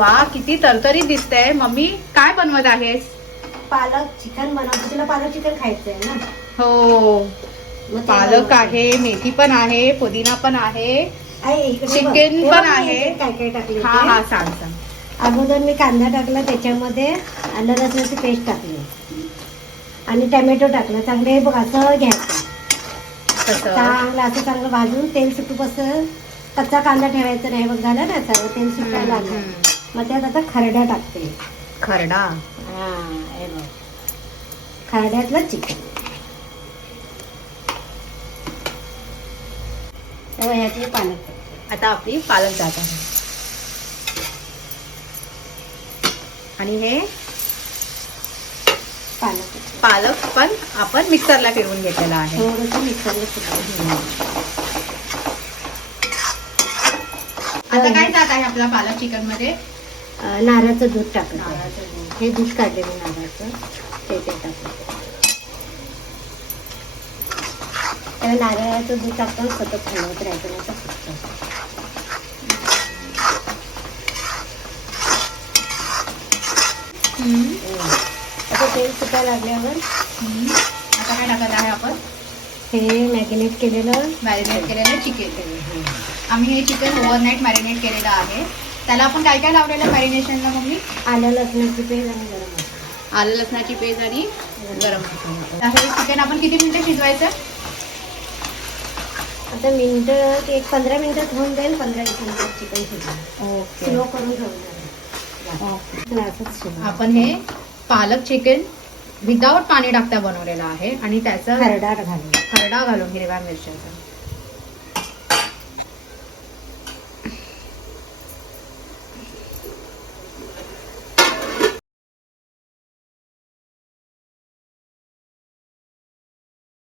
वा, किती तरतरी दिसतंय. मम्मी काय बनवत आहेस? पालक चिकन बनवते. तुला पालक चिकन खायचंय ना? हो, मग ते पालक बनवते. आहे, मेथी पण आहे, पुदिना पण आहे, आई, इकडे बघ. चिकन हे पण बघ मी आहे. याच्यात काय काय टाकले हा ते. हा, सांग सांग. अगोदर मी कांदा टाकला, त्याच्यामध्ये आलं लसणाची पेस्ट टाकली आणि टोमॅटो टाकलं. चांगलं हे बघ असं घ्यायचं. कसं? चांगलं असं चांगलं भाजून तेल सुटू. कसं कच्चा कांदा ठेवायचा नाही. बघ झालं ना, चांगलं तेल सुटायला लागलं. मग त्यात आता खरडा टाकते. खरडा. हा, हे बघ खरड्यातलं चिकन. तेव्हा ह्यातले पालक. आता आपली पालक जात आहे. आणि हे पालक पण आपण मिक्सरला फिरवून घेतलेला आहे. थोडंसं मिक्सरला फिरवून. आता काय जात आहे आपला पालक चिकन मध्ये? नारळाचं दूध टाकलं. नारळाचं दूध. हे दूध काढले मी नारळाचं, ते टाकलं. त्या नारळाचं दूध टाकून सतत हलवत राहायचं, नाही तर फुटतं. आता तेल सुटायला लागल्यावर आता काय टाकत आहे आपण? हे मॅरिनेट केलेलं चिकन. आम्ही हे चिकन ओव्हरनाईट मॅरिनेट केलेलं आहे. त्याला आपण काय काय लावलेलं मॅरिनेशनला मम्मी? आलं लसणाची पेस्ट आणि गरम मसाला. आलं लसणाची पेस्ट आणि गरम मसाला. हे चिकन आपण किती मिनिटं शिजवायचं? आता मिनिटं एक 15 मिनिटात होऊन जाईल. 15-20 मिनिटात चिकन शिजवून ओके. स्लो करून ठेवून असंच. आपण हे पालक चिकन विदाउट पाणी टाकता बनवलेलं आहे आणि त्याचा खरडा खरडा घालून हिरव्या मिरच्याचा